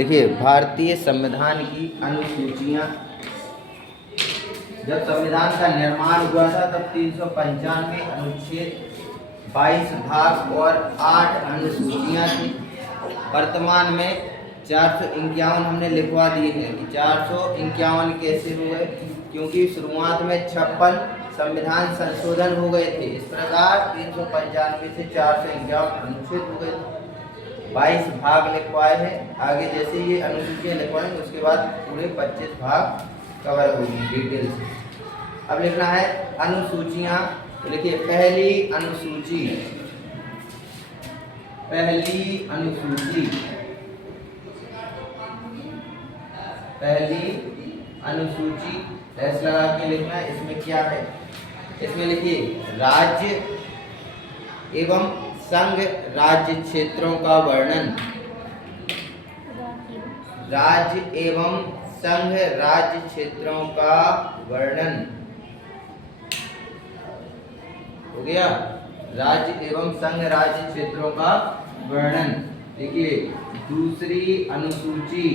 देखिए, भारतीय संविधान की अनुसूचियाँ। जब संविधान का निर्माण हुआ था तब 395 अनुच्छेद, 22 भाग और 8 अनुसूचियाँ थी। वर्तमान में 451 हमने लिखवा दिए हैं कि 451 कैसे हुए, क्योंकि शुरुआत में 56 संविधान संशोधन हो गए थे। इस प्रकार 395 से 451 अनुच्छेद हो गए थे, 22 भाग लिखवाए हैं। आगे जैसे ये अनुसूचियाँ लिखवाएंगे उसके बाद पूरे 25 भाग कवर होंगी डिटेल से। अब लिखना है अनुसूचियाँ। तो लिखिए, पहली अनुसूची ऐसे लगा के लिखना है। इसमें क्या है, इसमें लिखिए राज्य एवं संघ राज्य क्षेत्रों का वर्णन। राज्य एवं संघ राज्य क्षेत्रों का वर्णन हो गया। राज्य एवं संघ राज्य क्षेत्रों का वर्णन। देखिए, दूसरी अनुसूची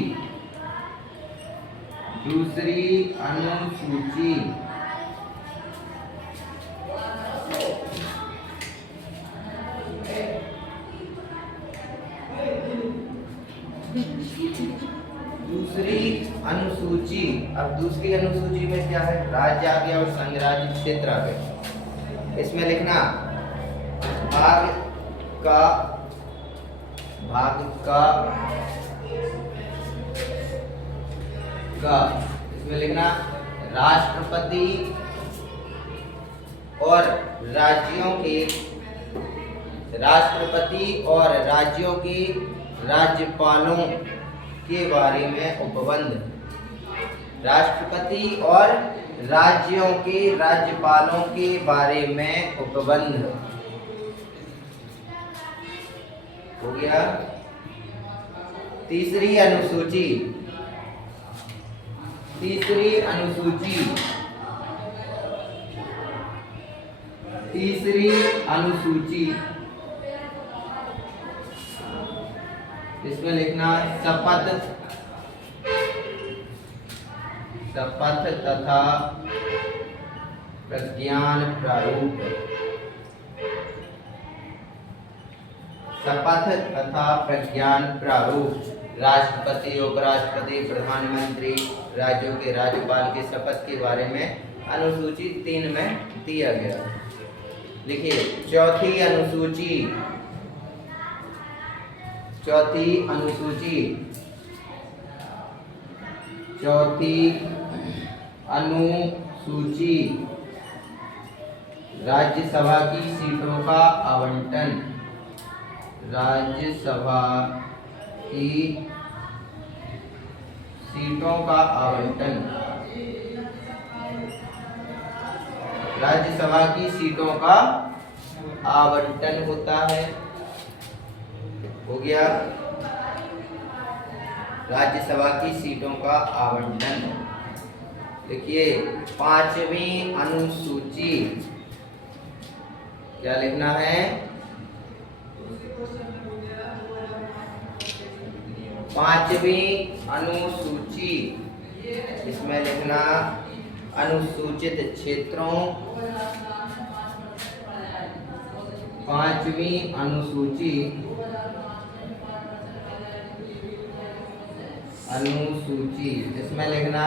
अब दूसरी अनुसूची में क्या है, राज्य आ गया और संघ राज्य क्षेत्र आ गया। इसमें लिखना भाग का इसमें लिखना राष्ट्रपति और राज्यों के राज्यपालों के बारे में उपबंध। राष्ट्रपति और राज्यों के राज्यपालों के बारे में उपबंध हो गया। तीसरी अनुसूची इसमें लिखना शपथ तथा प्रज्ञान प्रारूप। शपथ तथा प्रज्ञान प्रारूप। राष्ट्रपति, उपराष्ट्रपति, प्रधानमंत्री, राज्यों के राज्यपाल के शपथ के बारे में अनुसूची 3 में दिया गया। देखिए, चौथी अनुसूची राज्यसभा की सीटों का आवंटन। राज्यसभा की सीटों का आवंटन। राज्यसभा की सीटों का आवंटन होता है। हो गया राज्यसभा की सीटों का आवंटन। देखिए, पांचवी अनुसूची क्या लिखना है, पांचवी अनुसूची। इसमें लिखना अनुसूचित क्षेत्रों। पांचवी अनुसूची इसमें लिखना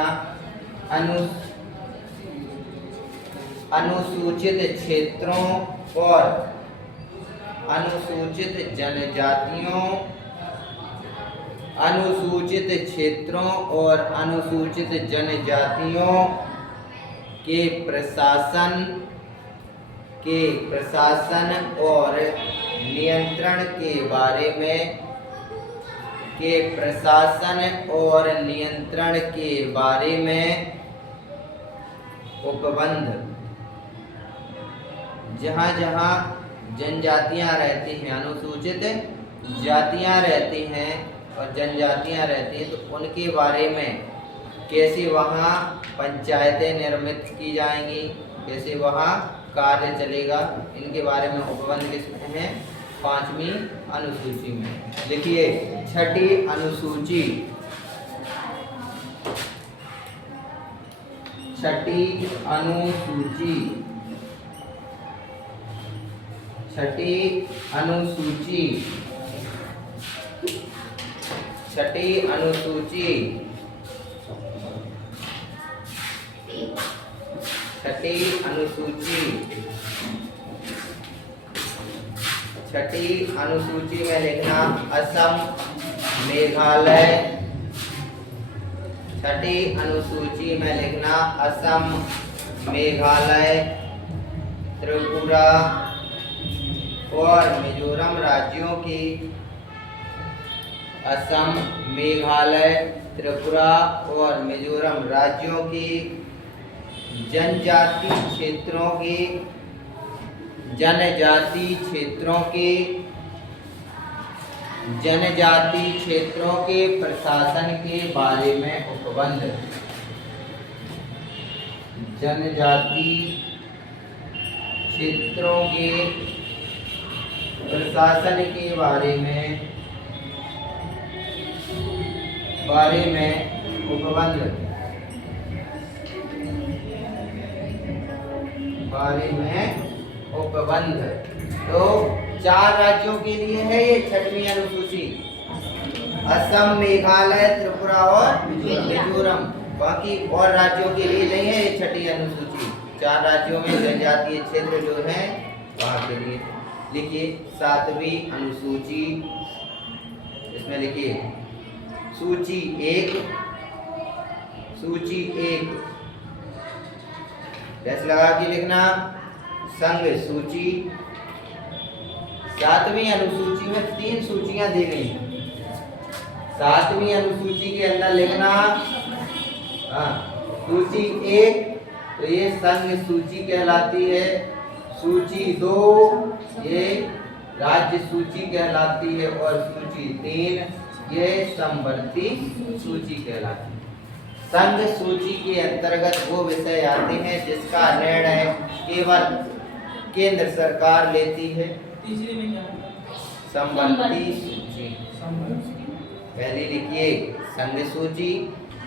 अनुसूचित क्षेत्रों और अनुसूचित जनजातियों, अनुसूचित क्षेत्रों और अनुसूचित जनजातियों के प्रशासन और नियंत्रण के बारे में उपबंध। जहाँ जहाँ जनजातियाँ रहती हैं, अनुसूचित जातियाँ रहती हैं और जनजातियाँ रहती हैं, तो उनके बारे में कैसे वहाँ पंचायतें निर्मित की जाएंगी, कैसे वहाँ कार्य चलेगा, इनके बारे में उपबंध किसमें है, 5वीं अनुसूची में। लिखिए 6ठी अनुसूची, 6ठी अनुसूची, 6ठी अनुसूची, 6ठी अनुसूची, 6ठी अनुसूची, 6ठी अनुसूची में लिखना असम, मेघालय। 6ठी अनुसूची में लिखना असम, मेघालय, त्रिपुरा और मिजोरम राज्यों की, असम, मेघालय, त्रिपुरा और मिजोरम राज्यों की जनजाति क्षेत्रों की, जनजाति क्षेत्रों के, जनजाति क्षेत्रों के प्रशासन के बारे में उपबंध, जनजाति क्षेत्रों के प्रशासन के बारे में उपबंध, बारे में उपबंध। तो 4 राज्यों के लिए है ये 6वीं अनुसूची, असम, मेघालय, त्रिपुरा और मिजोरम। बाकी और राज्यों के लिए नहीं है ये 6ठी अनुसूची। 4 राज्यों में जनजातीय क्षेत्र जो है वहाँ के लिए। लिखिए 7वीं अनुसूची, इसमें लिखिए सूची 1, सूची 1 डैश लगा के लिखना, संघ सूची। 7वीं अनुसूची में 3 सूचियां दी गई हैं। 7वीं अनुसूची के अंदर लिखना सूची 1 तो ये संघ सूची कहलाती है, सूची 2 ये राज्य सूची कहलाती है और सूची 3 ये समवर्ती सूची कहलाती है। संघ सूची के अंतर्गत वो विषय आते हैं जिसका निर्णय केवल केंद्र सरकार लेती है। तीसरी में क्या? समवर्ती सूची। पहली लिखिए संघ सूची,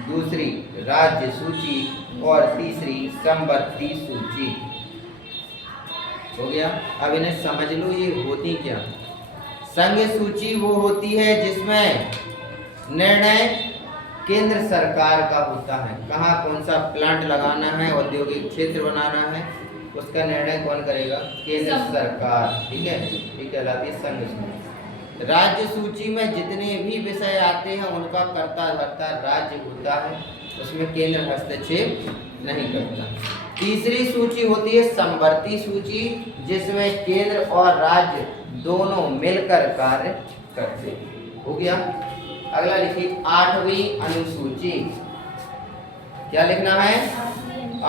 दूसरी राज्य सूची और तीसरी समवर्ती सूची। हो गया। अब इन्हें समझ लो ये होती क्या। संघ सूची वो होती है जिसमें निर्णय केंद्र सरकार का होता है, कहाँ कौन सा प्लांट लगाना है, औद्योगिक क्षेत्र बनाना है, उसका निर्णय कौन करेगा? केंद्र सरकार। ठीक है, ठीक कहलाती है संघ सूची। राज्य सूची में जितने भी विषय आते हैं उनका कर्ता धर्ता राज्य होता है, उसमें केंद्र हस्तक्षेप नहीं करता। तीसरी सूची होती है समवर्ती सूची, जिसमें केंद्र और राज्य दोनों मिलकर कार्य करते हैं। हो गया। अगला लिखिए 8वीं अनुसूची। क्या लिखना है?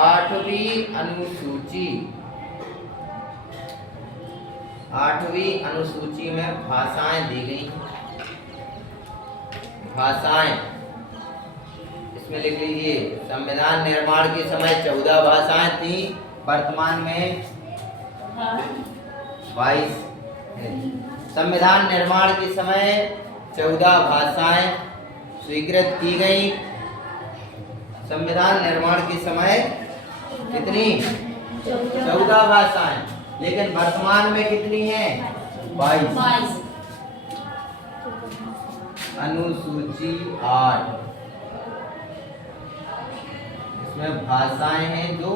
8वीं अनुसूची। 8वीं अनुसूची में भाषाएं दी गई। भाषाएं इसमें लिख लीजिए संविधान निर्माण के समय 14 भाषाएं थी, वर्तमान में 22 है। संविधान निर्माण के समय 14 भाषाएं स्वीकृत की गई। संविधान निर्माण के समय कितनी? 14 भाषाएं, लेकिन वर्तमान में कितनी हैं? 22। अनुसूची 8 इसमें भाषाएं हैं जो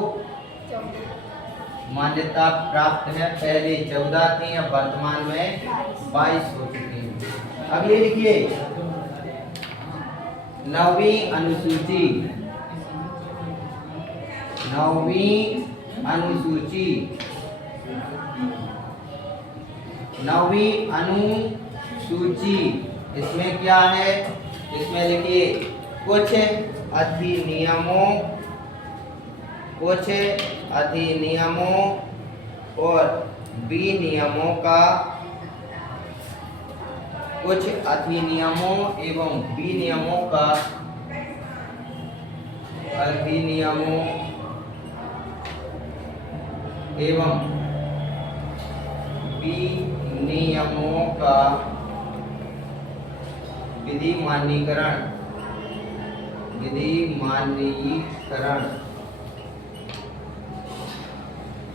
मान्यता प्राप्त है। पहले 14 थी, अब वर्तमान में 22 हो चुकी हैं। अब ये लिखिए 9वीं अनुसूची। 9वीं अनुसूची। 9वीं अनुसूची इसमें क्या है? इसमें लिखिए कुछ अधिनियमों और विनियमों का, कुछ अधिनियमों एवं विनियमों का, अधिनियमों एवं विनियमों नियमों का विधि मानकीकरण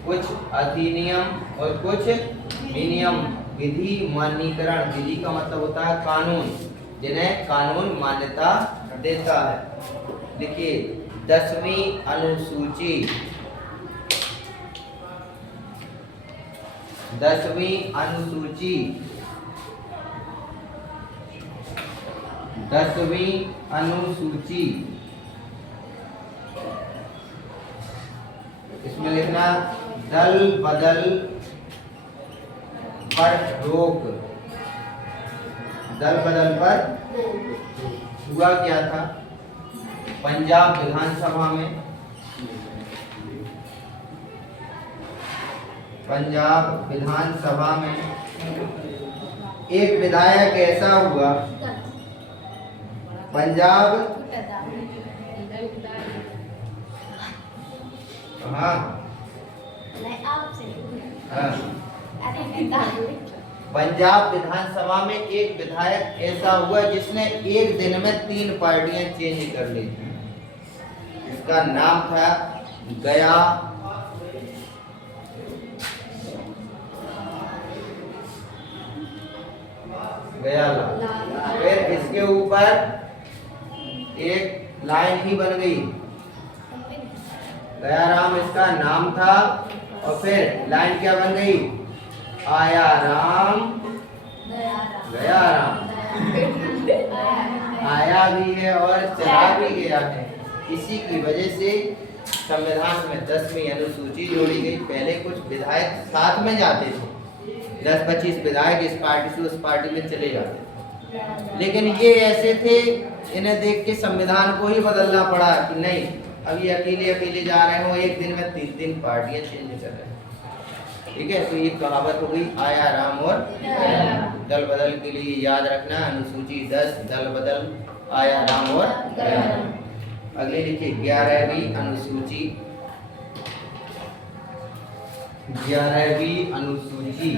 कुछ अधिनियम और कुछ विनियम। विधि मानकीकरण, विधि का मतलब होता है कानून, जिन्हें कानून मान्यता देता है। देखिए 10वीं अनुसूची, 10वीं अनुसूची, 10वीं अनुसूची, इसमें लिखना दल बदल पर रोक। दल बदल पर हुआ क्या था? पंजाब विधानसभा में, पंजाब विधानसभा में एक विधायक ऐसा हुआ, पंजाब, हाँ पंजाब विधानसभा में एक विधायक ऐसा हुआ जिसने एक दिन में 3 पार्टियां चेंज कर ली थी। इसका नाम था गया गयालाल। फिर इसके ऊपर एक लाइन ही बन गई, गयाराम इसका नाम था, और फिर लाइन क्या बन गई? आया राम गया राम। आया भी है और चला भी गया है। इसी की वजह से संविधान में 10वीं अनुसूची जोड़ी गई। पहले कुछ विधायक साथ में जाते थे, 10-25 विधायक इस पार्टी से उस पार्टी में चले जाते थे, लेकिन ये ऐसे थे, इन्हें देख के संविधान को ही बदलना पड़ा कि नहीं, अब ये अकेले अकेले जा रहे हो, एक दिन में 3 पार्टियां चेंज कर रहे हैं। ठीक है, तो ये कहावत हो गई आया राम और दल बदल के लिए याद रखना, अनुसूची 10 दल बदल आया राम और। अगले लिखिए 11वीं अनुसूची, 11वीं अनुसूची,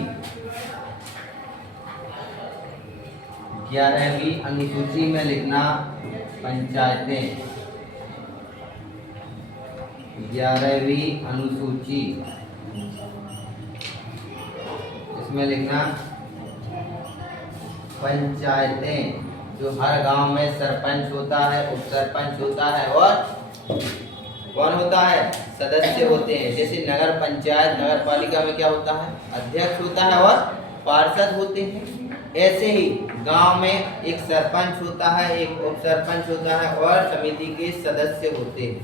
11वीं अनुसूची में लिखना पंचायतें। 11वीं अनुसूची, इसमें लिखना पंचायतें। जो हर गांव में सरपंच होता है, उप सरपंच होता है, और कौन होता है? सदस्य होते हैं। जैसे नगर पंचायत, नगर पालिका में क्या होता है? अध्यक्ष होता है और पार्षद होते हैं। ऐसे ही गांव में एक सरपंच होता है, एक उप सरपंच होता है, और समिति के सदस्य होते हैं।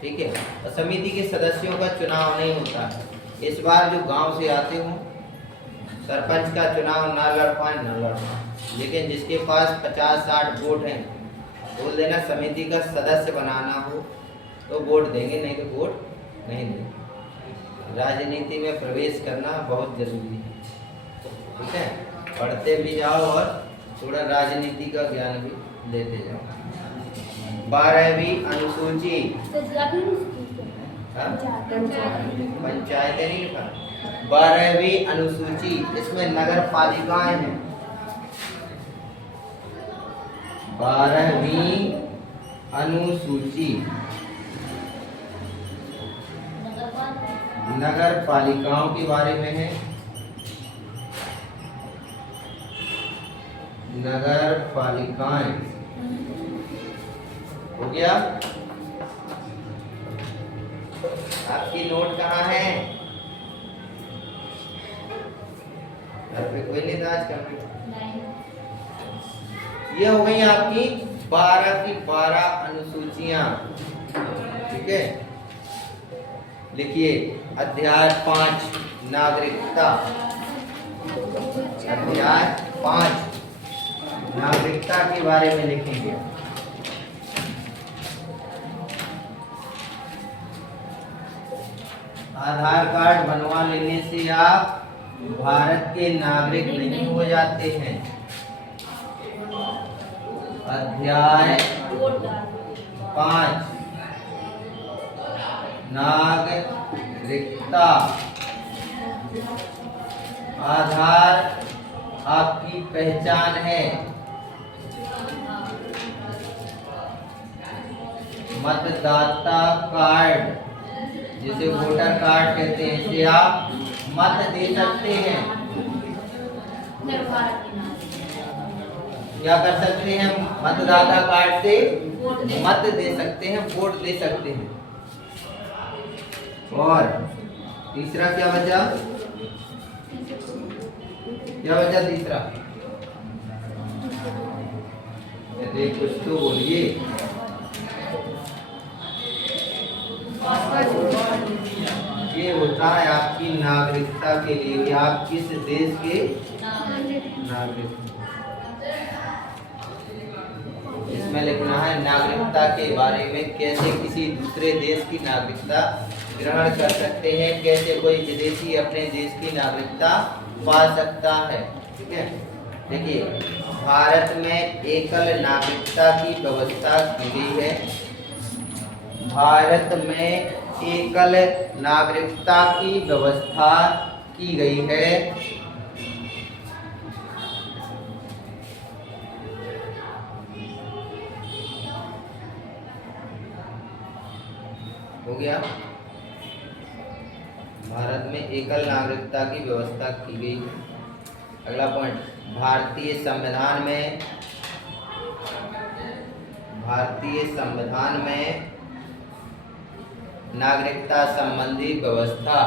ठीक है, और समिति के सदस्यों का चुनाव नहीं होता है। इस बार जो गांव से आते हो, सरपंच का चुनाव ना लड़ पाए ना लड़ पाए, लेकिन जिसके पास 50-60 वोट हैं, बोल देना समिति का सदस्य बनाना हो तो वोट देंगे, नहीं तो वोट नहीं देंगे। राजनीति में प्रवेश करना बहुत जरूरी है। ठीक है, पढ़ते भी जाओ और थोड़ा राजनीति का ज्ञान भी लेते जाओ। 12वीं अनुसूची, पंचायतें नहीं लिखा, 12वीं अनुसूची, इसमें नगर पालिकाएं हैं। 12वीं अनुसूची नगर पालिकाओं के बारे में है। नगर पालिकाएं हो गया। आपकी नोट कहाँ है? घर पे कोई नहीं था आज का। ये हो गई आपकी 12 की 12 अनुसूचियां। ठीक है, लिखिए अध्याय 5 नागरिकता। अध्याय 5 नागरिकता के बारे में लिखेंगे। आधार कार्ड बनवा लेने से आप भारत के नागरिक नहीं हो जाते हैं। अध्याय 5 नागरिकता। आधार आपकी पहचान है। मतदाता कार्ड, जिसे वोटर कार्ड कहते हैं, इसे आप मत दे सकते हैं। क्या कर सकते हैं? मतदाता कार्ड से मत दे सकते हैं, वोट दे सकते हैं। और तीसरा क्या बचा? क्या बचा तीसरा? अरे कुछ तो बोलिए। ये होता है आपकी नागरिकता के लिए, आप किस देश के नागरिक। इसमें लिखना है नागरिकता के बारे में, कैसे किसी दूसरे देश की नागरिकता ग्रहण कर सकते हैं, कैसे कोई विदेशी अपने देश की नागरिकता पा सकता है। ठीक है, देखिए भारत में एकल नागरिकता की व्यवस्था की गई है। भारत में एकल नागरिकता की व्यवस्था की गई है। हो गया, भारत में एकल नागरिकता की व्यवस्था की गई है। अगला पॉइंट, भारतीय संविधान में नागरिकता संबंधी व्यवस्था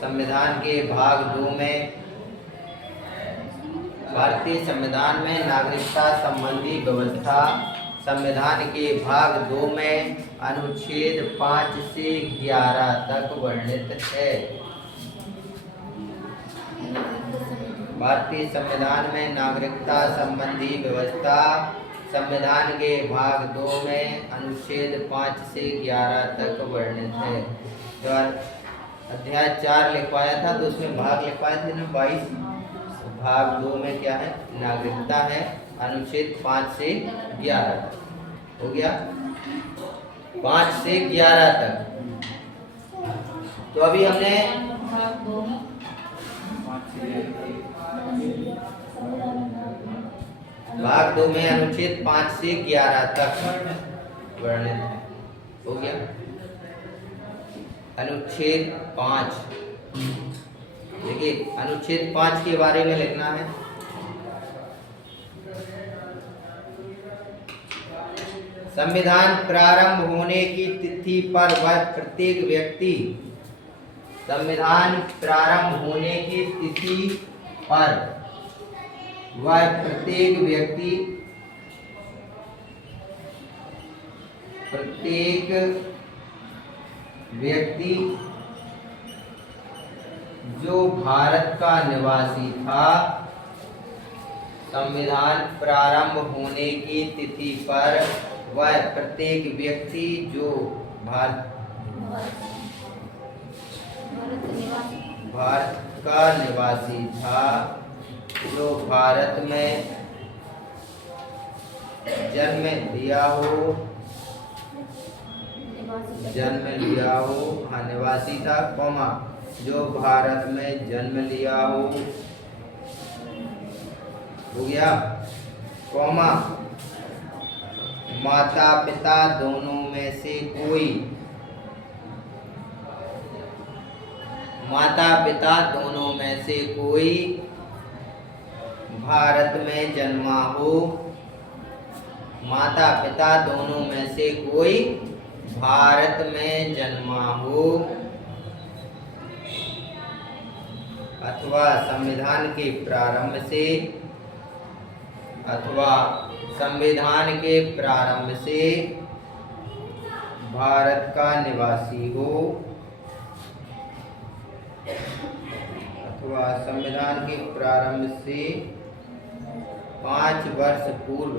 संविधान के भाग 2 में, भारतीय संविधान में नागरिकता संबंधी व्यवस्था संविधान के भाग 2 में अनुच्छेद 5 से 11 तक वर्णित है। भारतीय संविधान में नागरिकता संबंधी व्यवस्था संविधान के भाग 2 में अनुच्छेद 5 से 11 तक वर्णित है। तो अध्याय 4 लिखवाया था, तो उसमें भाग लिखवाए थे ना 22। भाग 2 में क्या है? नागरिकता है, अनुच्छेद 5 से 11 तक। हो गया, 5 से 11 तक। तो अभी हमने भाग 2 में अनुच्छेद 5 से 11 तक वर्णित है। हो गया, अनुच्छेद 5। देखिए अनुच्छेद 5 के बारे में लिखना है। संविधान प्रारंभ होने की तिथि पर वह प्रत्येक व्यक्ति, संविधान प्रारंभ होने की तिथि पर वह प्रत्येक व्यक्ति जो भारत का निवासी था, संविधान प्रारंभ होने की तिथि पर वह प्रत्येक व्यक्ति जो भारत का निवासी था, जो भारत में जन्म लिया हो, हाँ निवासी था, कौमा जो भारत में जन्म लिया हो गया, कौमा माता पिता दोनों में से कोई, माता पिता दोनों में से कोई भारत में जन्मा हो, माता पिता दोनों में से कोई भारत में जन्मा हो, अथवा संविधान के प्रारंभ से भारत का निवासी हो, अथवा संविधान के प्रारंभ से 5 वर्ष पूर्व,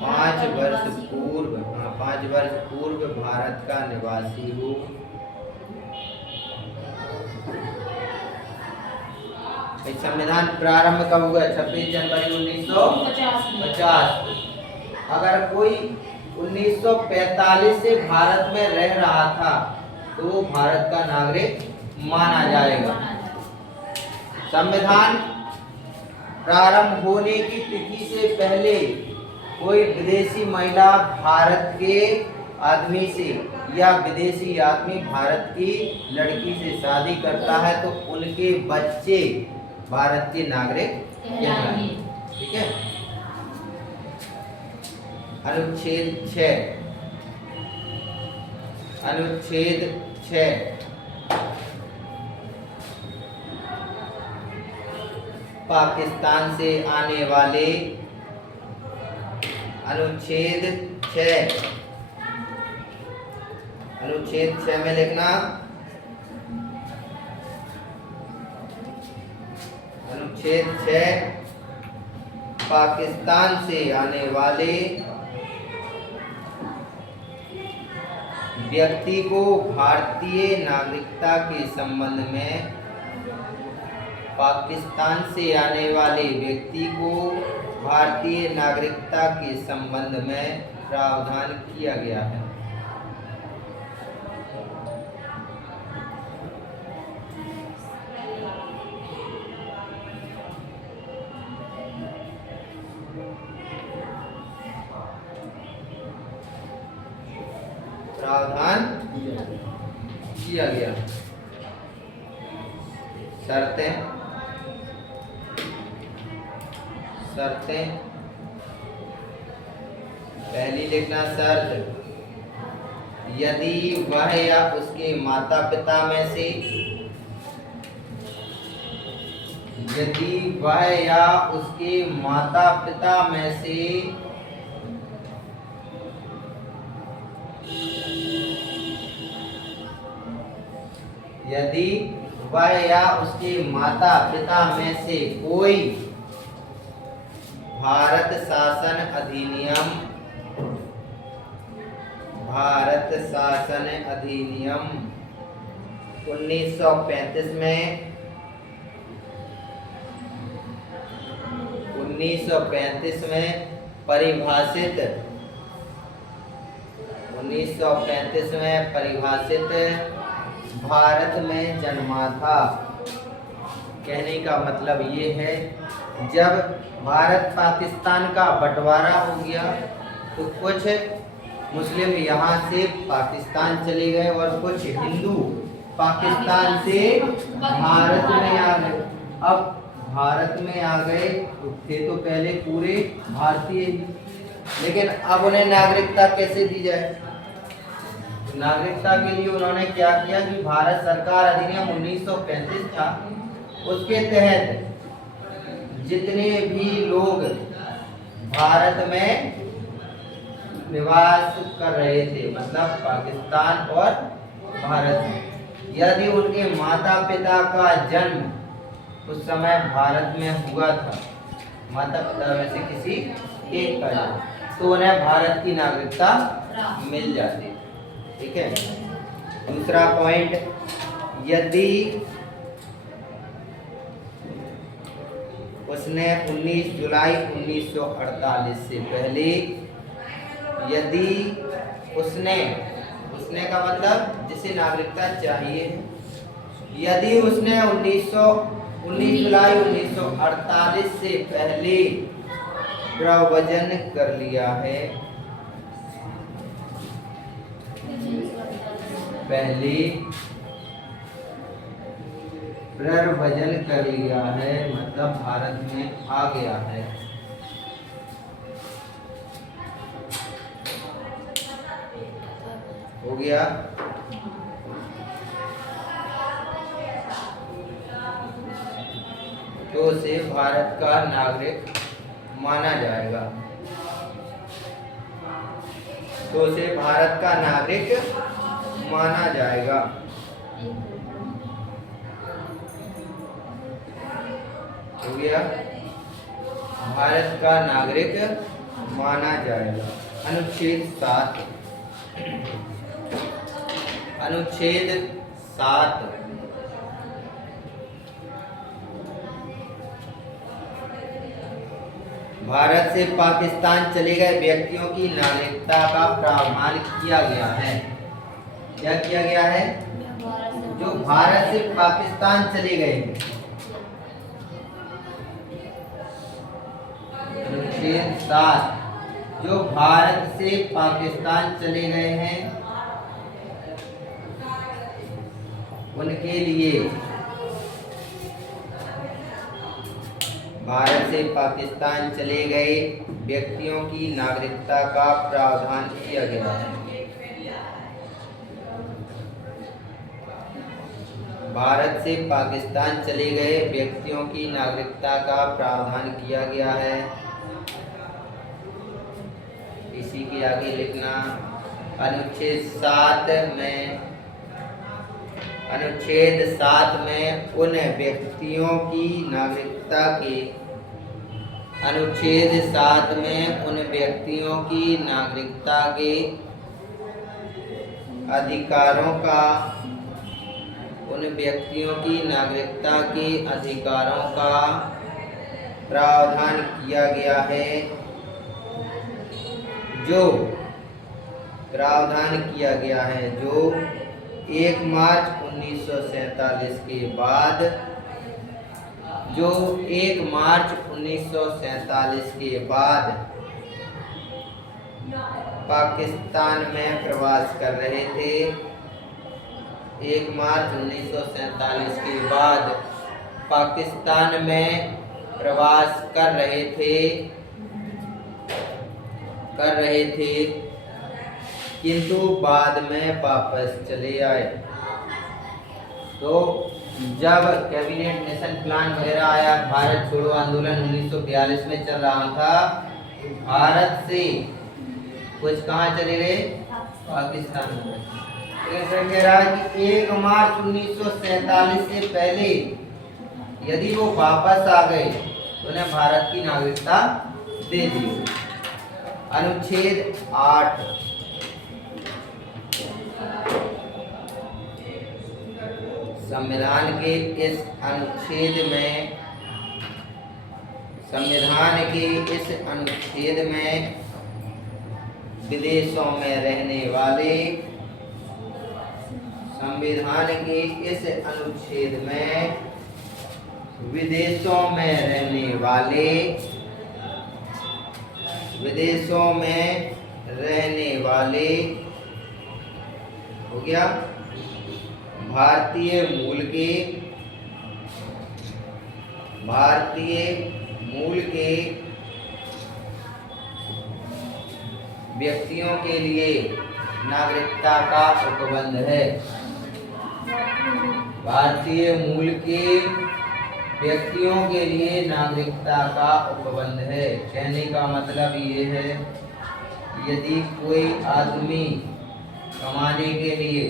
5 वर्ष पूर्व भारत का निवासी हो, संविधान प्रारंभ कब हुआ? 26 जनवरी 1950। अगर कोई 1945 से भारत में रह रहा था तो वो भारत का नागरिक माना जाएगा। संविधान प्रारंभ होने की तिथि से पहले कोई विदेशी महिला भारत के आदमी से या विदेशी आदमी भारत की लड़की से शादी करता है तो उनके बच्चे भारत के नागरिक कहलाएंगे। ठीक है। अनुच्छेद 6 पाकिस्तान से आने वाले अनुच्छेद 6 में लिखना, अनुच्छेद 6 पाकिस्तान से आने वाले व्यक्ति को भारतीय नागरिकता के संबंध में, पाकिस्तान से आने वाले व्यक्ति को भारतीय नागरिकता के संबंध में प्रावधान किया गया है। प्रावधान किया गया। शर्तें पहली लिखना शर्त, यदि वह या उसके माता पिता में से, यदि वह या उसके माता पिता में से यदि वह या उसके माता पिता में से कोई भारत शासन अधिनियम 1935 में परिभाषित भारत में जन्मा था। कहने का मतलब ये है, जब भारत पाकिस्तान का बंटवारा हो गया तो कुछ मुस्लिम यहाँ से पाकिस्तान चले गए और कुछ हिंदू पाकिस्तान से भारत में आ गए। अब भारत में आ गए तो थे तो पहले पूरे भारतीय, लेकिन अब उन्हें नागरिकता कैसे दी जाए? नागरिकता के लिए उन्होंने क्या किया कि भारत सरकार अधिनियम 1935 था, उसके तहत जितने भी लोग भारत में निवास कर रहे थे, मतलब पाकिस्तान और भारत में, यदि उनके माता पिता का जन्म उस समय भारत में हुआ था, माता पिता में से किसी एक का जन्म, तो उन्हें भारत की नागरिकता मिल जाती। ठीक है। दूसरा पॉइंट, यदि उसने 19 जुलाई 1948 से पहले, यदि उसने का मतलब जिसे नागरिकता चाहिए, यदि उसने 19 जुलाई 1948 से पहले प्रव्रजन कर लिया है, प्रव्रजन कर लिया है मतलब भारत में आ गया है, हो गया, तो उसे भारत का नागरिक माना जाएगा, तो उसे भारत का नागरिक माना जाएगा। हो गया, भारत का नागरिक माना जाएगा। अनुच्छेद 7, भारत से पाकिस्तान चले गए व्यक्तियों की नागरिकता का प्रावधान किया गया है। क्या किया गया है? जो भारत से पाकिस्तान चले गए, अनुच्छेद 7, जो भारत से पाकिस्तान चले गए हैं उनके लिए, भारत से पाकिस्तान चले गए व्यक्तियों की नागरिकता का प्रावधान किया गया है। भारत से पाकिस्तान चले गए व्यक्तियों की नागरिकता का प्रावधान किया गया है। इसी के आगे लिखना, अनुच्छेद 7 में, अनुच्छेद 7 में उन व्यक्तियों की नागरिकता के, अनुच्छेद 7 में उन व्यक्तियों की नागरिकता के अधिकारों का, उन व्यक्तियों की नागरिकता के अधिकारों का प्रावधान किया गया है, जो प्रावधान किया गया है जो 1 मार्च 1947 के बाद, जो 1 मार्च 1947 के बाद पाकिस्तान में प्रवास कर रहे थे। 1 मार्च 1947 के बाद पाकिस्तान में प्रवास कर रहे थे, किंतु बाद में वापस चले आए। तो जब कैबिनेट नेशन प्लान वगैरह आया, भारत छोड़ो आंदोलन 1942 में चल रहा था, भारत से कुछ कहाँ चले गए? पाकिस्तान में। ऐसा कह रहा है कि 1 मार्च 1947 से पहले यदि वो वापस आ गए तो उन्हें भारत की नागरिकता दे दी। अनुच्छेद 8, संविधान के इस अनुच्छेद में, संविधान के इस अनुच्छेद में विदेशों में रहने वाले, संविधान के इस अनुच्छेद में विदेशों में रहने वाले, विदेशों में रहने वाले, हो गया, भारतीय मूल के, भारतीय मूल के व्यक्तियों के लिए नागरिकता का उपबंध है। भारतीय मूल के व्यक्तियों के लिए नागरिकता का उपबंध है। कहने का मतलब ये है, यदि कोई आदमी कमाने के लिए,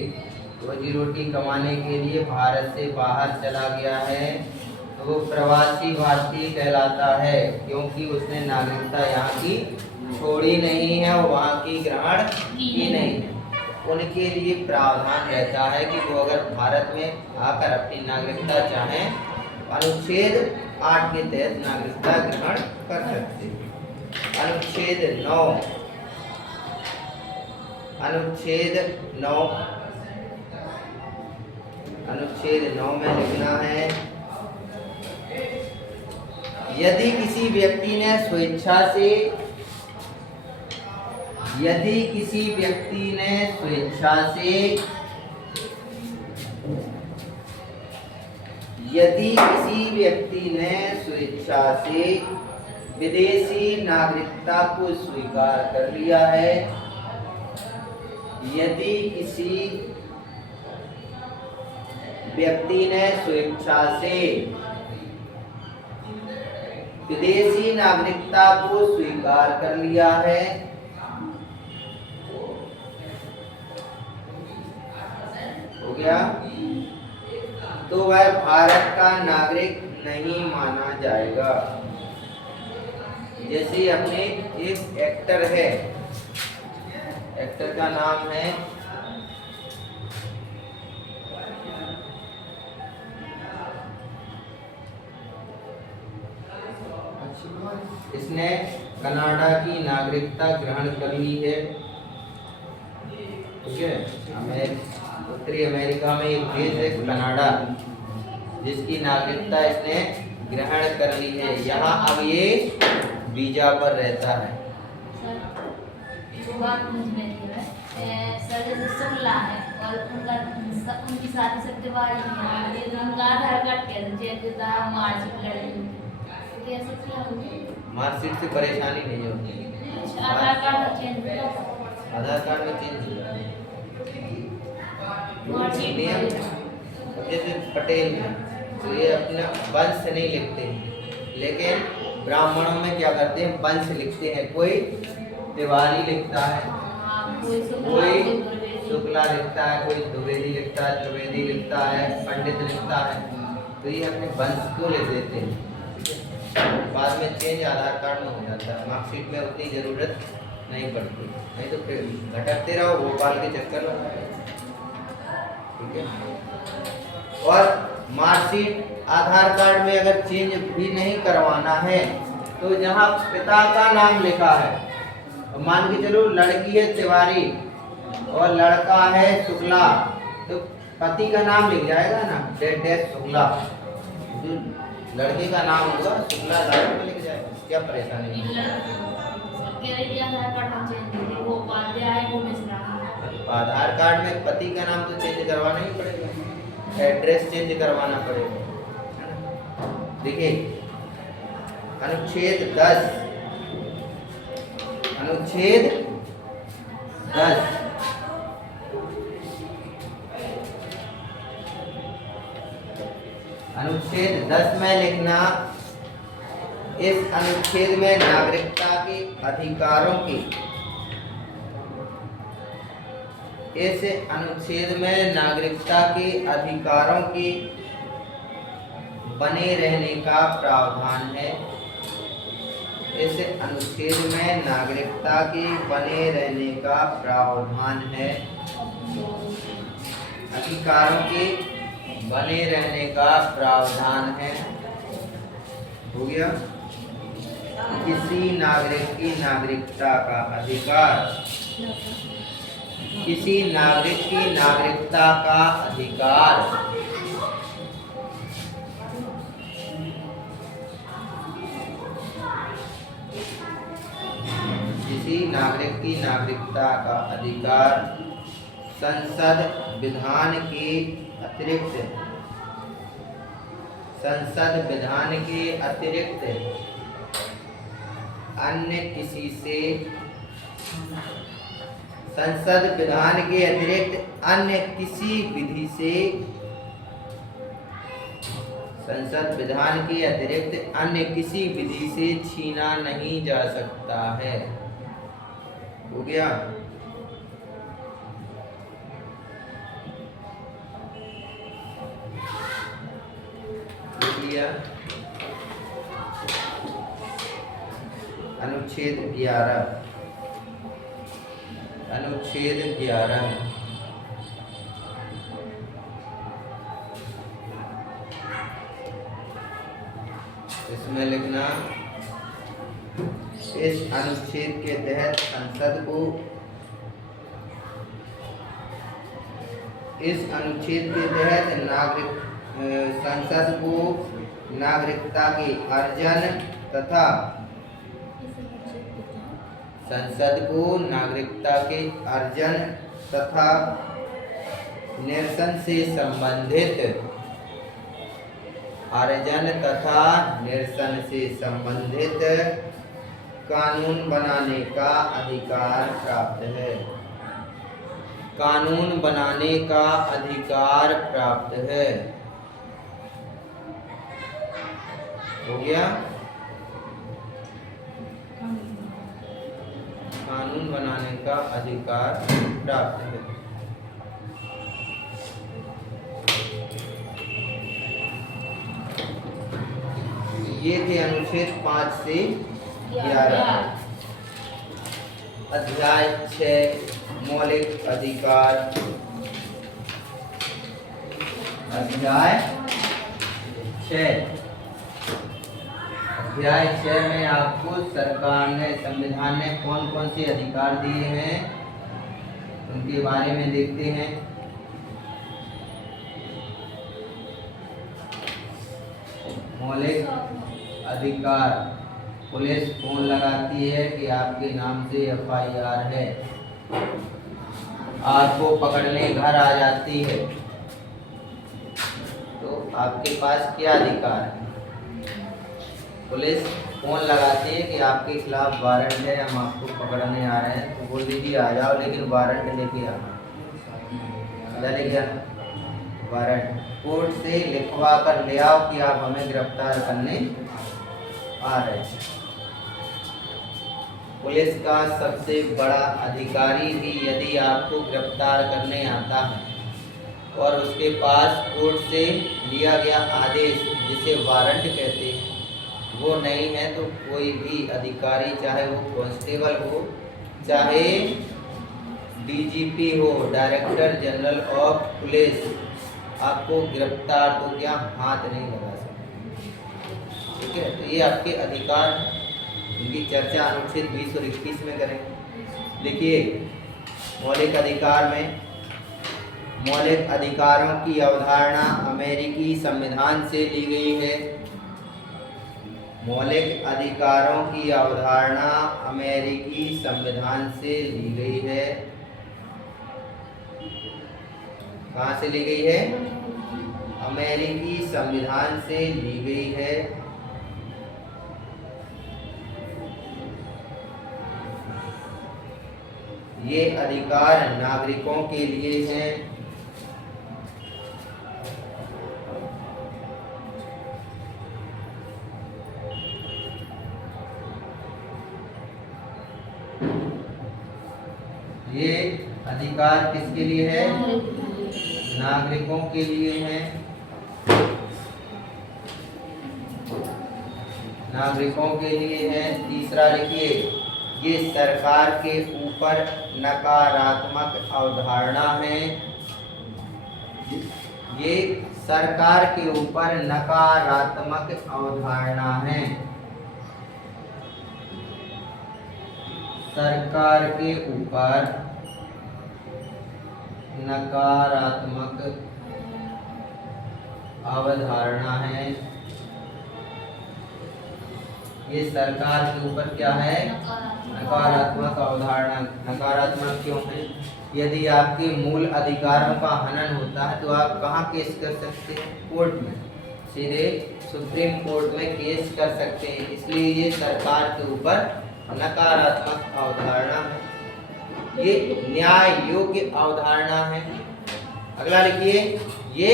रोजी रोटी कमाने के लिए भारत से बाहर चला गया है तो वो प्रवासी भारतीय कहलाता है, क्योंकि उसने नागरिकता यहाँ की छोड़ी नहीं है और वहाँ की ग्रहण की नहीं है। उनके लिए प्रावधान रहता है कि वो अगर भारत में आकर अपनी नागरिकता चाहें, अनुच्छेद 8 के तहत नागरिकता ग्रहण कर सकते हैं। अनुच्छेद 9, अनुच्छेद 9, अनुच्छेद 9 में लिखना है, यदि किसी व्यक्ति ने स्वेच्छा से, यदि किसी व्यक्ति ने स्वेच्छा से, यदि किसी व्यक्ति ने स्वेच्छा से विदेशी नागरिकता को स्वीकार कर लिया है, यदि किसी व्यक्ति ने स्वेच्छा से विदेशी नागरिकता को स्वीकार कर लिया है, हो गया, तो वह भारत का नागरिक नहीं माना जाएगा। जैसे अपने एक एक्टर है, एक्टर का नाम है इसने कनाडा की नागरिकता ग्रहण कर ली है। ठीक है, उत्तरी अमेरिका में एक देश है कनाडा, जिसकी नागरिकता इसने ग्रहण कर ली है। यहाँ अब ये वीजा पर रहता है। सर जैसे शुक्ला है और उनकी शादी से तिवारी है, उनका आधार कार्ड मार्कशीट से परेशानी नहीं होती। आधार कार्ड चेंज आधार कार्ड में चेंज जैसे पटेल है तो ये अपना वंश नहीं लिखते हैं, लेकिन ब्राह्मणों में क्या करते हैं, वंश लिखते हैं। कोई तिवारी लिखता है, कोई शुक्ला लिखता है, कोई द्विवेदी लिखता है, त्रिवेदी लिखता है, पंडित लिखता है। तो ये अपने वंश को लिख देते हैं। बाद में चेंज आधार कार्ड में हो जाता है, मार्कशीट में उतनी ज़रूरत नहीं पड़ती, नहीं तो फिर भटकते रहो भोपाल के चक्कर में। ठीक है, और मार्कशीट आधार कार्ड में अगर चेंज भी नहीं करवाना है तो जहाँ पिता का नाम लिखा है, मान के चलो लड़की है तिवारी और लड़का है शुक्ला, तो पति का नाम लिख जाएगा ना, डैश शुक्ला। जो लड़के का नाम होगा शुक्ला आधार में लिख जाएगा, क्या परेशानी है। आधार कार्ड में पति का नाम तो चेंज करवाना ही पड़ेगा, एड्रेस चेंज करवाना पड़ेगा। देखिए अनुच्छेद 10 अनुच्छेद 10 अनुच्छेद 10 में लिखना, इस अनुच्छेद में नागरिकता के अधिकारों की, इस अनुच्छेद में नागरिकता के अधिकारों की बने रहने का प्रावधान है। इस अनुच्छेद में नागरिकता के बने रहने का प्रावधान है। अधिकारों के बने रहने का प्रावधान है। हो गया। किसी नागरिक की नागरिकता का अधिकार, किसी नागरिक की नागरिकता का अधिकार किसी नागरिक की नागरिकता का अधिकार संसद विधान के अतिरिक्त, संसद विधान के अतिरिक्त अन्य किसी से, संसद विधान के अतिरिक्त अन्य किसी विधि से, संसद विधान के अतिरिक्त अन्य किसी विधि से छीना नहीं जा सकता है। हो गया। अनुच्छेद 11, अनुच्छेद 11 इसमें लिखना, इस अनुच्छेद के तहत संसद को, इस अनुच्छेद के तहत नागरिक संसद को नागरिकता के अर्जन तथा, संसद को नागरिकता के अर्जन तथा निरसन से संबंधित, अर्जन तथा निरसन से संबंधित कानून बनाने का अधिकार प्राप्त है। कानून बनाने का अधिकार प्राप्त है। हो गया। कानून बनाने का अधिकार प्राप्त है। ये थे अनुच्छेद 5 से 11। अध्याय 6 मौलिक अधिकार। अध्याय 6 अध्याय 6 में आपको सरकार ने, संविधान ने कौन कौन से अधिकार दिए हैं उनके बारे में देखते हैं। मौलिक अधिकार। पुलिस फोन लगाती है कि आपके नाम से FIR है, आपको पकड़ने घर आ जाती है, तो आपके पास क्या अधिकार है? पुलिस फोन लगाती है कि आपके खिलाफ वारंट है, हम आपको पकड़ने आ रहे हैं, तो बोल दीजिए आ जाओ, लेकिन वारंट लेके आना। क्या लेके आना? वारंट। कोर्ट से लिखवा कर ले आओ कि आप हमें गिरफ्तार करने आ रहे हैं। पुलिस का सबसे बड़ा अधिकारी भी यदि आपको गिरफ्तार करने आता है और उसके पास कोर्ट से लिया गया आदेश, जिसे वारंट कहते हैं, वो नहीं है, तो कोई भी अधिकारी, चाहे वो कांस्टेबल हो, चाहे DGP हो, डायरेक्टर जनरल ऑफ पुलिस, आपको गिरफ्तार तो क्या हाथ नहीं लगा सकते। ठीक है, तो ये आपके अधिकार, इनकी चर्चा अनुच्छेद 20 और 21 में करेंगे। देखिए, मौलिक अधिकार में मौलिक अधिकारों की अवधारणा अमेरिकी संविधान से ली गई है। मौलिक अधिकारों की अवधारणा अमेरिकी संविधान से ली गई है। कहाँ से ली गई है? अमेरिकी संविधान से ली गई है। ये अधिकार नागरिकों के लिए हैं। ये अधिकार किसके लिए है? नागरिकों के लिए है। नागरिकों के लिए है। तीसरा लिखिए, ये सरकार के ऊपर नकारात्मक अवधारणा है। ये सरकार के ऊपर नकारात्मक अवधारणा है। सरकार के ऊपर नकारात्मक अवधारणा है। ये सरकार के ऊपर क्या है? नकारात्मक अवधारणा। नकारात्मक क्यों है? यदि आपके मूल अधिकारों का हनन होता है तो आप कहाँ केस कर सकते हैं? कोर्ट में, सीधे सुप्रीम कोर्ट में केस कर सकते हैं। इसलिए ये सरकार के ऊपर नकारात्मक अवधारणा है। ये न्याय योग्य अवधारणा है। अगला लिखिए, ये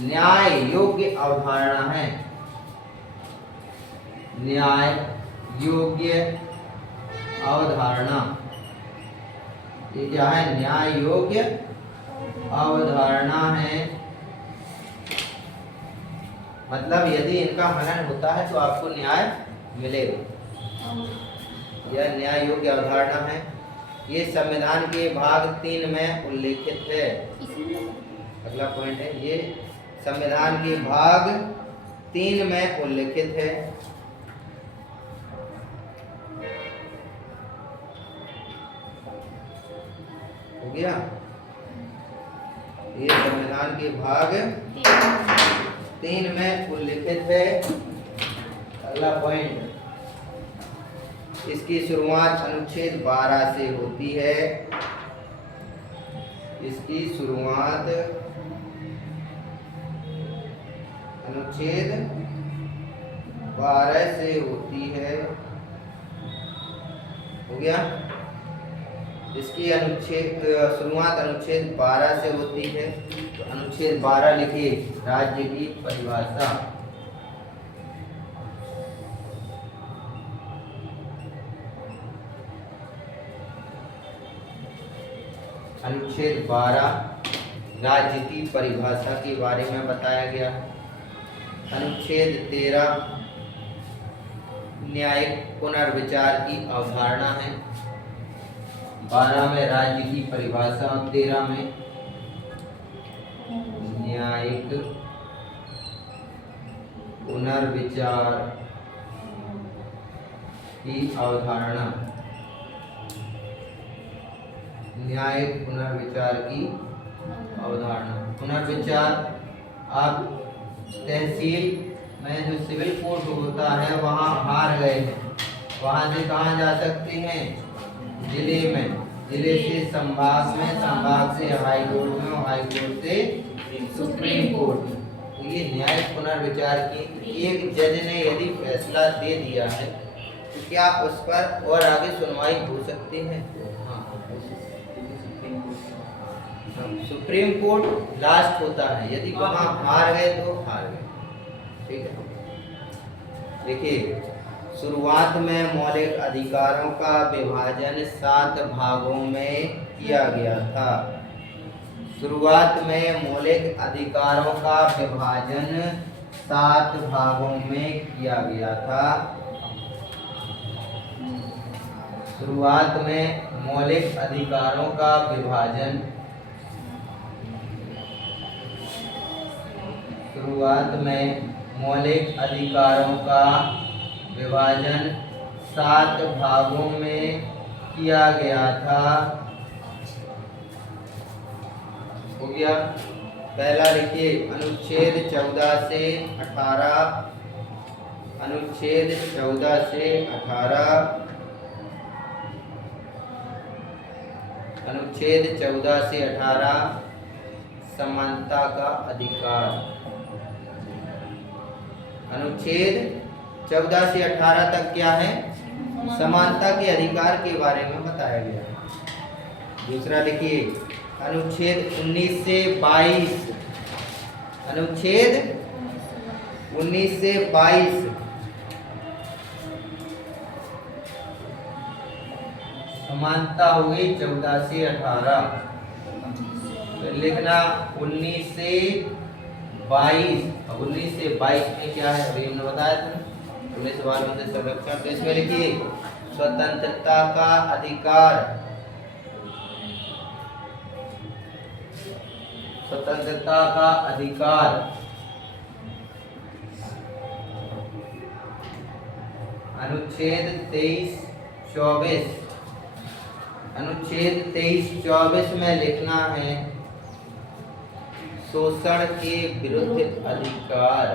न्याय योग्य अवधारणा है। न्याय योग्य अवधारणा, ये क्या है? न्याय योग्य अवधारणा है। मतलब यदि इनका हनन होता है तो आपको न्याय मिलेगा। यह न्याय योग्य अवधारणा है। ये संविधान के भाग 3 में उल्लेखित है। अगला पॉइंट है, ये संविधान के भाग 3 में उल्लेखित है। हो गया? ये संविधान के भाग 3 में उल्लेखित है। अगला पॉइंट, इसकी शुरुआत अनुच्छेद 12 से होती है। इसकी शुरुआत अनुच्छेद 12 से होती है। हो गया? इसकी शुरुआत अनुच्छेद 12 से होती है। तो अनुच्छेद 12 लिखिए, राज्य की परिभाषा। अनुच्छेद 12 राज्य की परिभाषा के बारे में बताया गया। अनुच्छेद 13 न्यायिक पुनर्विचार की अवधारणा है। 12 में राज्य की परिभाषा और 13 में न्यायिक पुनर्विचार की अवधारणा, न्यायिक पुनर्विचार की अवधारणा। पुनर्विचार, आप तहसील में जो सिविल कोर्ट होता है वहाँ हार गए हैं, वहाँ से कहाँ जा सकते हैं? जिले में, जिले से संभाग में, संभाग से हाई कोर्ट में, हाई कोर्ट से सुप्रीम कोर्ट में। तो ये न्यायिक पुनर्विचार की, एक जज ने यदि फैसला दे दिया है तो क्या उस पर और आगे सुनवाई हो सकती है? हाँ, सुप्रीम कोर्ट लास्ट होता है, यदि वहाँ हार गए तो हार गए। ठीक है, देखिए शुरुआत में मौलिक अधिकारों का विभाजन 7 भागों में किया गया था। शुरुआत में मौलिक अधिकारों का विभाजन 7 भागों में किया गया था। शुरुआत में मौलिक अधिकारों का विभाजन, शुरुआत में मौलिक अधिकारों का विभाजन 7 भागों में किया गया था। हो गया। पहला लिखिए, अनुच्छेद 14 से 18, अनुच्छेद 14 से 18, अनुच्छेद 14 से 18 समानता का अधिकार। अनुच्छेद 14 से 18 तक क्या है? समानता के अधिकार के बारे में बताया गया है। दूसरा लिखिए, अनुच्छेद 19 से 22, अनुच्छेद 19 से 22 समानता हो गई 14 से 18। फिर लिखना 19 से 22, अब 19 से 22 में क्या है? अभी हमने बताया था, 19 से 22 में संरक्षण। तो इसमें लिखिए स्वतंत्रता का अधिकार, स्वतंत्रता का अधिकार। अनुच्छेद 23-24, अनुच्छेद 23-24 में लिखना है शोषण के विरुद्ध अधिकार,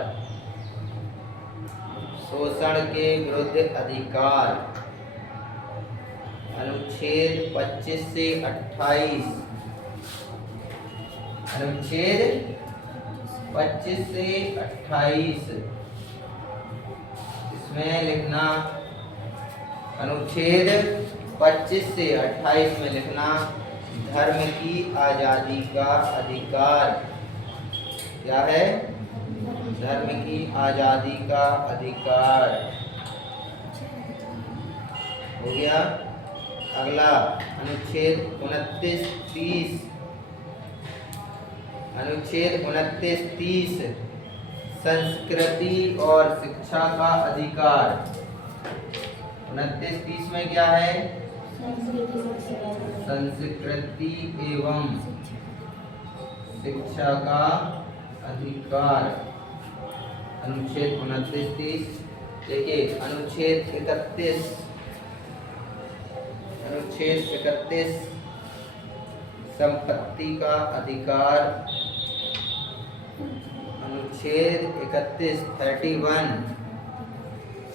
शोषण के विरुद्ध अधिकार। अनुच्छेद 25 से 28, अनुच्छेद 25 से 28 इसमें लिखना, अनुच्छेद 25 से 28 में लिखना धर्म की आजादी का अधिकार। क्या है? धर्म की आजादी का अधिकार। हो गया। अगला अनुच्छेद 29-30, अनुच्छेद 29-30 संस्कृति और शिक्षा का अधिकार। 29-30 में क्या है? संस्कृति एवं शिक्षा का अधिकार। अनुच्छेद 29-30। देखिए अनुच्छेद 31, अनुच्छेद 31 संपत्ति का अधिकार। अनुच्छेद 31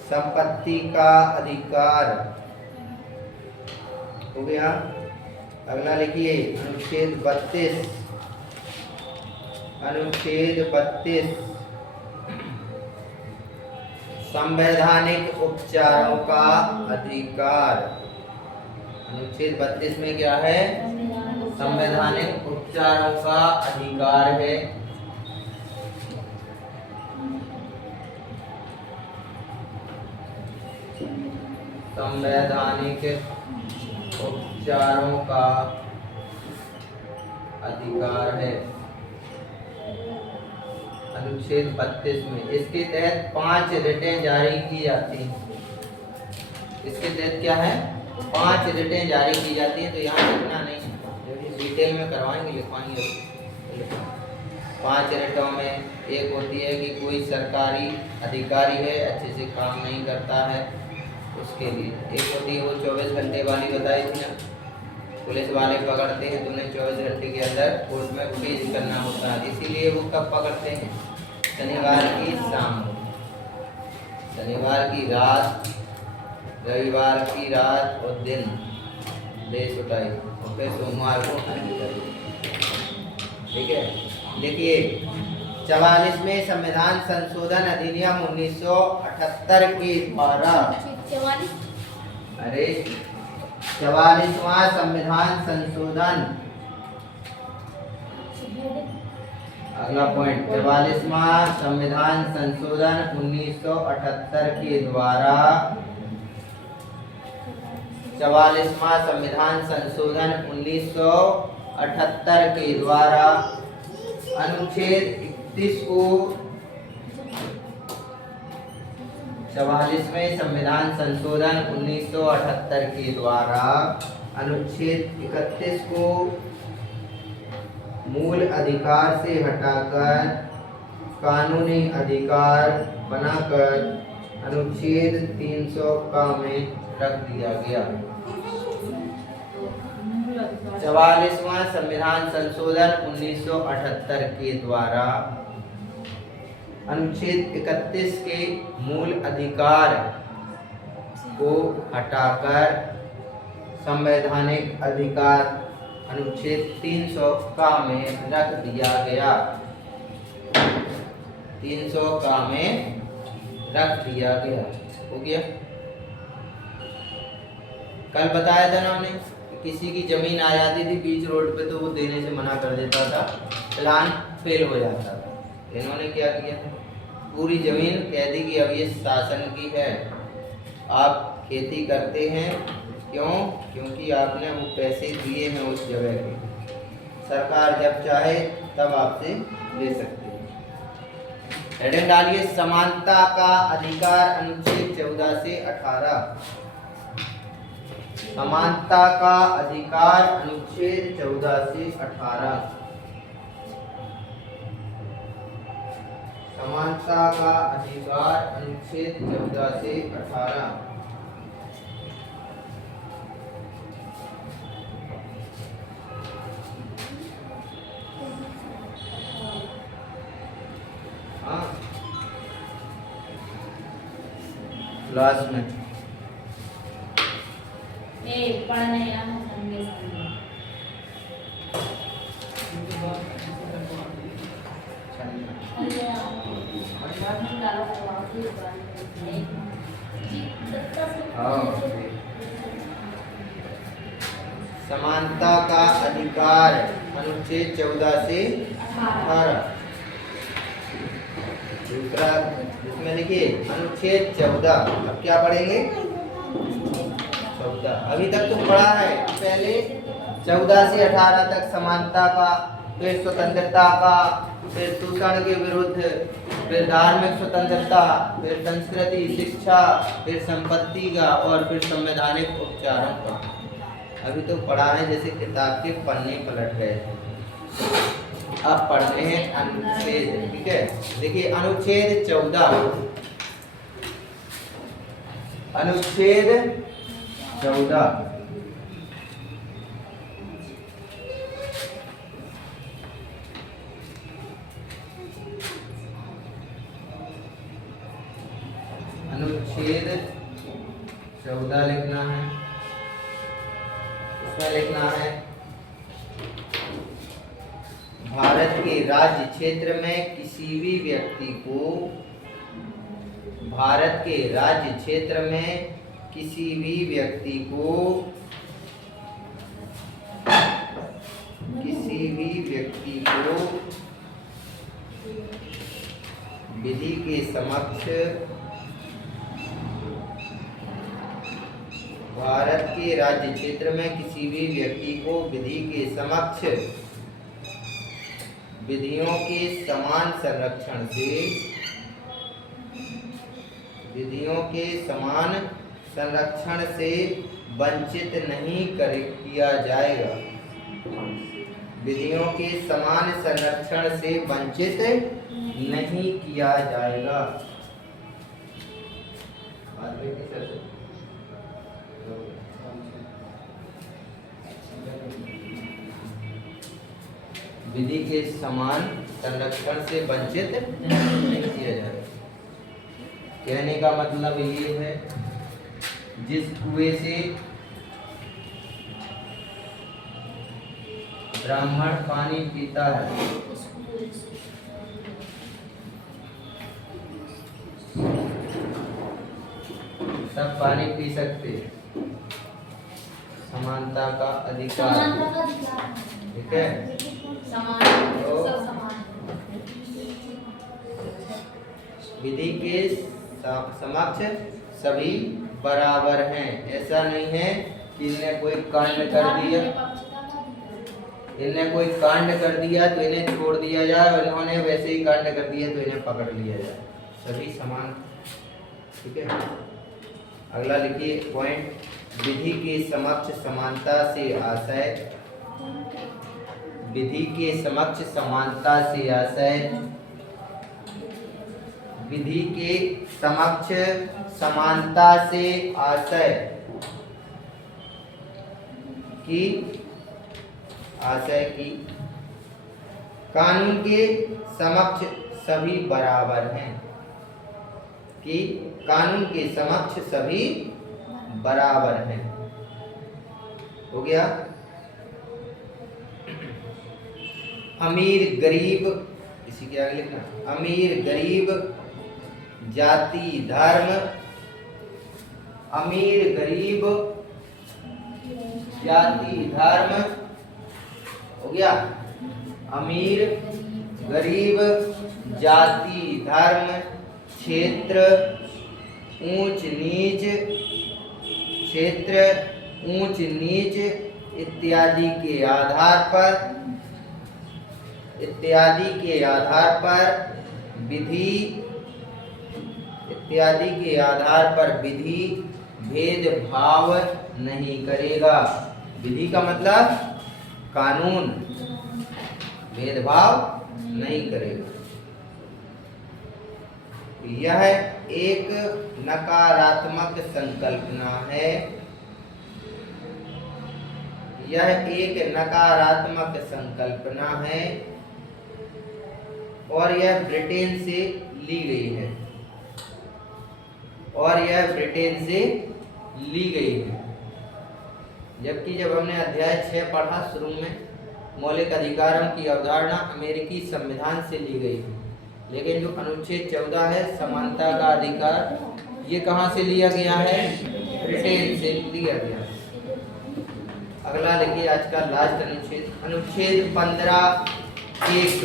संपत्ति का अधिकार। हो गया। अगला लिखिए अनुच्छेद 32, अनुच्छेद 32 संवैधानिक उपचारों का अधिकार। अनुच्छेद 32 में क्या है? संवैधानिक उपचारों का अधिकार है। संवैधानिक उपचारों का अधिकार है अनुच्छेद 32 में। इसके तहत 5 रिटें जारी की जाती हैं। इसके तहत क्या है? 5 रिटें जारी की जाती हैं। तो यहाँ लिखना नहीं है, डिटेल में करवाएंगे, लिखवाएंगे। 5 रिटों में एक होती है कि कोई सरकारी अधिकारी है, अच्छे से काम नहीं करता है, उसके लिए। एक होती है वो 24 घंटे वाली बताई थी ना, पुलिस वाले पकड़ते हैं, तुमने 24 घंटे के अंदर कोर्ट में पेश करना होता है, इसीलिए वो कब पकड़ते हैं? शनिवार की शाम को, शनिवार की रात, रविवार की रात और दिन देश उठाई, और फिर सोमवार को फाइनल करेगी। ठीक है, देखिए 44वें संविधान संशोधन अधिनियम 1978 के द्वारा, 44 अरे 44वां संविधान संशोधन, अगला पॉइंट, 44वां संविधान संशोधन 1978 के द्वारा, 44वां संविधान संशोधन 1978 के द्वारा अनुच्छेद 31 को, 44वें संविधान संशोधन 1978 के द्वारा अनुच्छेद 31 को मूल अधिकार से हटाकर कानूनी अधिकार बनाकर अनुच्छेद 300 का में रख दिया गया। 44वां संविधान संशोधन 1978 के द्वारा अनुच्छेद 31 के मूल अधिकार को हटाकर संवैधानिक अधिकार अनुच्छेद 300 का में रख दिया गया। 300 का में रख दिया गया। हो गया। कल बताया था ना हमने, किसी की जमीन आ जाती थी बीच रोड पे तो वो देने से मना कर देता था, प्लान फेल हो जाता था। इन्होंने क्या किया, पूरी जमीन कह दी कि अब ये शासन की है, आप खेती करते हैं। क्यों? क्योंकि आपने वो पैसे दिए हैं उस जगह के, सरकार जब चाहे तब आपसे ले सकती है। हेडिंग डालिए, समानता का अधिकार अनुच्छेद 14 से 18। समानता का अधिकार अनुच्छेद 14 से 18। समानता का अधिकार अनुच्छेद 14 से 18। क्लास में पढ़ने यहाँ संगे संगे समानता का अधिकार अनुच्छेद 14 से 18। दूसरा इसमें देखिए अनुच्छेद 14, अब क्या पढ़ेंगे? 14 अभी तक तो पढ़ा है, पहले 14 से 18 तक समानता का, फिर स्वतंत्रता का, फिर शोषण के विरुद्ध, फिर धार्मिक स्वतंत्रता, फिर संस्कृति, शिक्षा, फिर संपत्ति का, और फिर संवैधानिक उपचारों का। अभी तो पढ़ा है जैसे किताब के पन्ने पलट गए थे। अब पढ़ते हैं अनुच्छेद। ठीक है, देखिए अनुच्छेद 14, अनुच्छेद 14 अनुच्छेद 14 लिखना है। इसमें लिखना है, भारत के राज्य क्षेत्र में किसी भी व्यक्ति को, भारत के राज्य क्षेत्र में किसी भी व्यक्ति को, किसी भी व्यक्ति को विधि के समक्ष, भारत के राज्य क्षेत्र में किसी भी व्यक्ति को विधि के समक्ष विधियों के समान संरक्षण से, विधियों के समान संरक्षण से वंचित नहीं किया जाएगा। विधियों के समान संरक्षण से वंचित नहीं किया जाएगा। विधि के समान संरक्षण से वंचित नहीं किया जाएगा। कहने का मतलब ये है, जिस कुएं से ब्राह्मण पानी पीता है सब पानी पी सकते हैं, समानता का अधिकार। समानता का अधिकार ठीक है, समान सब समान विधि के समक्ष सभी बराबर हैं। ऐसा नहीं है कि इनने कोई कांड कर दिया, इनने कोई कांड कर दिया तो इन्हें छोड़ दिया जाए, और इन्होंने वैसे ही कांड कर दिया तो इन्हें पकड़ लिया जाए। सभी समान। ठीक है, अगला लिखिए पॉइंट, विधि के समक्ष समानता से आशय, विधि के समक्ष समानता से आशय, विधि के समक्ष समानता से आशय की, आशय की कानून के समक्ष सभी बराबर हैं, कि कानून के समक्ष सभी बराबर हैं। हो गया। अमीर गरीब, इसी के आगे लिखना, अमीर गरीब जाति धर्म, अमीर गरीब जाति धर्म। हो गया, अमीर गरीब जाति धर्म क्षेत्र ऊंच नीच, क्षेत्र ऊंच नीच इत्यादि के आधार पर, इत्यादि के आधार पर विधि, इत्यादि के आधार पर विधि भेदभाव नहीं करेगा। विधि का मतलब कानून भेदभाव नहीं करेगा। यह एक नकारात्मक संकल्पना है, यह एक नकारात्मक संकल्पना है और यह ब्रिटेन से ली गई है, और यह ब्रिटेन से ली गई है। जबकि जब हमने अध्याय 6 पढ़ा शुरू में, मौलिक अधिकारों की अवधारणा अमेरिकी संविधान से ली गई है, लेकिन जो अनुच्छेद 14 है समानता का अधिकार, ये कहाँ से लिया गया है? ब्रिटेन से लिया गया है। अगला लिखिए आज का लास्ट अनुच्छेद, अनुच्छेद 15(1),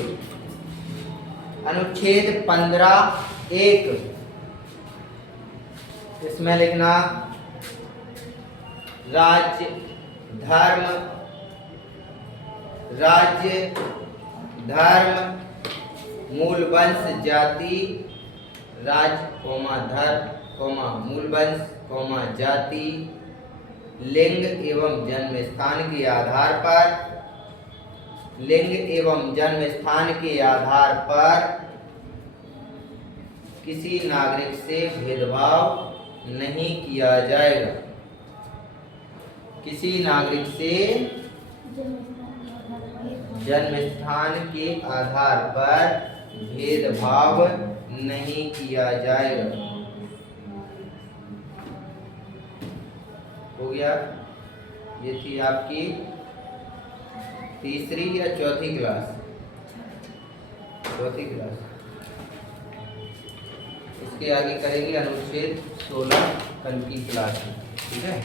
अनुच्छेद 15(1), इसमें लिखना राज्य धर्म, राज्य धर्म मूल वंश जाति, राज्य कोमा धर्म कोमा मूल वंश कोमा जाति, लिंग एवं जन्म स्थान के आधार पर, लिंग एवं जन्म स्थान के आधार पर किसी नागरिक से भेदभाव नहीं किया जाएगा, किसी नागरिक से जन्म स्थान के आधार पर भेदभाव नहीं किया जाएगा। हो गया। ये थी आपकी तीसरी या चौथी क्लास, चौथी क्लास। इसके आगे करेंगे अनुच्छेद 16 कल की क्लास में। ठीक है।